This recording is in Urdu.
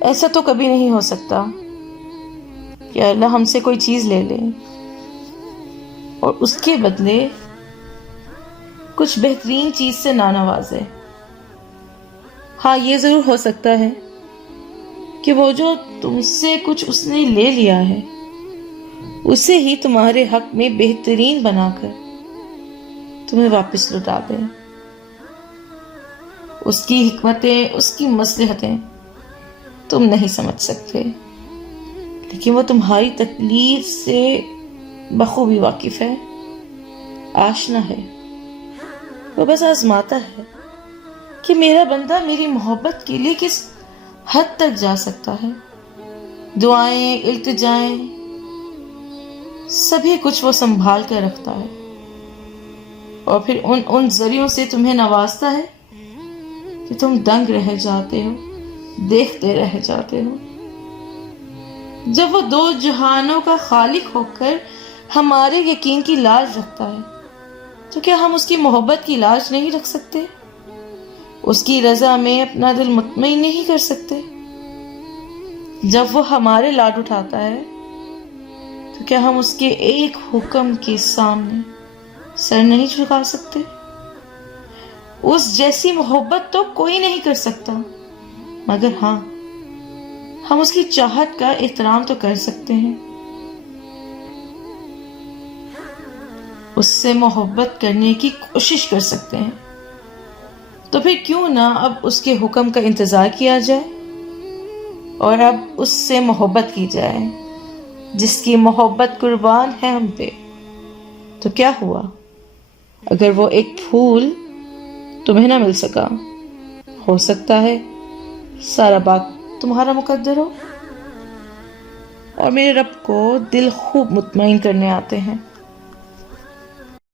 ایسا تو کبھی نہیں ہو سکتا کہ اللہ ہم سے کوئی چیز لے لے اور اس کے بدلے کچھ بہترین چیز سے نہ نوازے۔ ہاں، یہ ضرور ہو سکتا ہے کہ وہ جو تم سے کچھ اس نے لے لیا ہے اسے ہی تمہارے حق میں بہترین بنا کر تمہیں واپس لوٹا دے۔ اس کی حکمتیں، اس کی مصلحتیں تم نہیں سمجھ سکتے، لیکن وہ تمہاری تکلیف سے بخوبی واقف ہے، آشنا ہے۔ وہ بس آزماتا ہے کہ میرا بندہ میری محبت کے لیے کس حد تک جا سکتا ہے۔ دعائیں، التجائیں، سبھی کچھ وہ سنبھال کر رکھتا ہے، اور پھر ان ذریعوں سے تمہیں نوازتا ہے کہ تم دنگ رہ جاتے ہو، دیکھتے رہ جاتے ہو۔ جب وہ دو جہانوں کا خالق ہو کر ہمارے یقین کی لاج رکھتا ہے تو کیا ہم اس کی محبت کی لاج نہیں رکھ سکتے؟ اس کی رضا میں اپنا دل مطمئن نہیں کر سکتے؟ جب وہ ہمارے لاڈ اٹھاتا ہے تو کیا ہم اس کے ایک حکم کے سامنے سر نہیں جھکا سکتے؟ اس جیسی محبت تو کوئی نہیں کر سکتا، مگر ہاں، ہم اس کی چاہت کا احترام تو کر سکتے ہیں، اس سے محبت کرنے کی کوشش کر سکتے ہیں۔ تو پھر کیوں نہ اب اس کے حکم کا انتظار کیا جائے اور اب اس سے محبت کی جائے جس کی محبت قربان ہے ہم پہ۔ تو کیا ہوا اگر وہ ایک پھول تمہیں نہ مل سکا؟ ہو سکتا ہے سارا باغ تمہارا مقدر ہو۔ اور میرے رب کو دل خوب مطمئن کرنے آتے ہیں۔